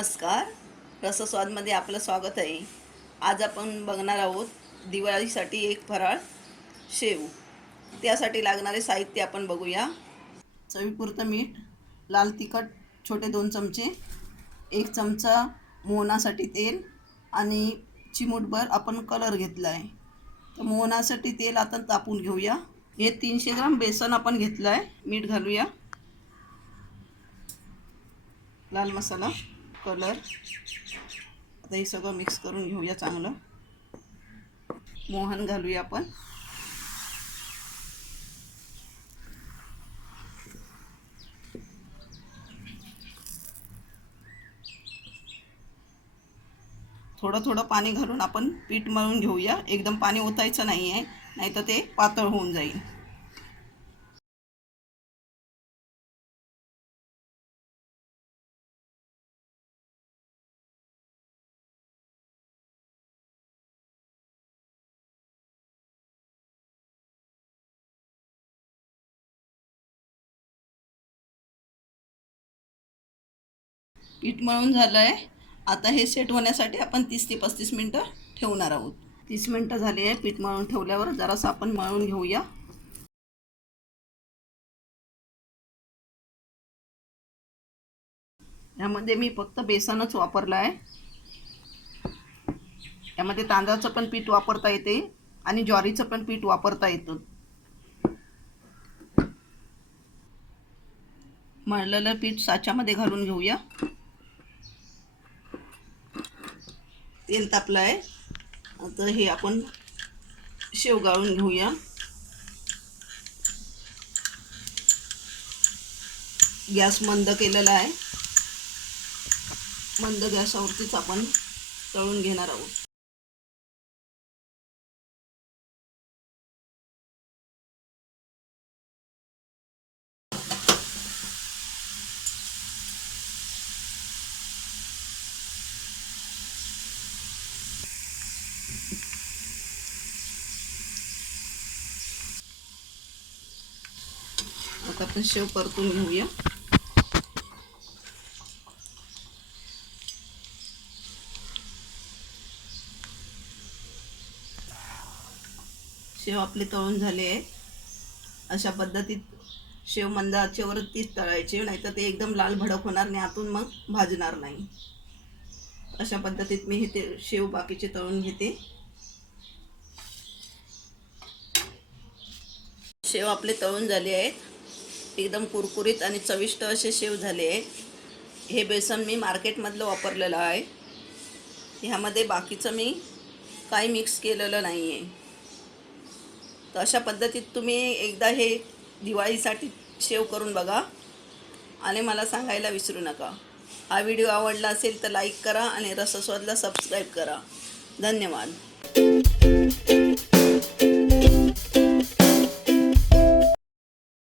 नमस्कार. रसस्वादमध्ये आपलं स्वागत आहे. आज आपण बघणार आहोत दिवाळीसाठी एक फराळ शेव. त्यासाठी लागणारे साहित्य आपण बघूया. चवीपुरतं मीठ, लाल तिखट छोटे 2 चमचे, 1 चमचा मोहनासाठी तेल आणि चिमूटभर आपण कलर घेतला आहे. तर मोहनासाठी तेल आता तापून घेऊया. हे 300 ग्राम बेसन आपण घेतलं आहे. मीठ घालूया. लाल मसाला, कलर. आता हे सगळं मिक्स करून घेऊया चांगलं. मोहन घालूया आपण. थोडं थोडं पाणी घालून आपण पीठ मळून घेऊया. एकदम पाणी ओतायचं नाही आहे, नाहीतर ते पातळ होऊन जाईल. पीठ मळून झालं आहे. आता हे सेट होण्यासाठी आपण 30 ते 35 मिनटं ठेवणार आहोत. 30 मिनटं झाली आहे. पीठ मळून ठेवल्यावर जरासं आपण मळून घेऊया. यामध्ये मी फक्त बेसनच वापरलं आहे. यामध्ये तांदळाचं पण पीठ वापरता येते आणि ज्वारीचं पण पीठ वापरता येतं. मळलेलं पीठ साच्यामध्ये घालून घेऊया. तेल तापलं आहे. आता हे आपण शेव गाळून घेऊया. गॅस मंद केलेला आहे. मंद गॅसवरतीच आपण तळून घेणार आहोत. आता आपण शेव परतून घेऊया. शेव आपले तळून झाले आहे. अशा पद्धतीत शेव मंद आचेवरतीच तळायचे, नाहीतर ते एकदम लाल भडक होणार नाही, आतून मग भाजणार नाही. अशा पद्धतीत मी हे शेव बाकीचे तळून घेते. शेव आपले तळून झाले आहेत. एकदम कुरकुरीत आणि चविष्ट असे शेव झाले आहेत. हे बेसन मी मार्केटमधलं वापरलेलं आहे. ह्यामध्ये बाकीचं मी काही मिक्स केलेलं नाही आहे. तर अशा पद्धतीत तुम्ही एकदा हे दिवाळीसाठी शेव करून बघा आणि मला सांगायला विसरू नका. हा व्हिडिओ आवडला असेल तर लाईक करा आणि रसस्वादला सबस्क्राईब करा. धन्यवाद.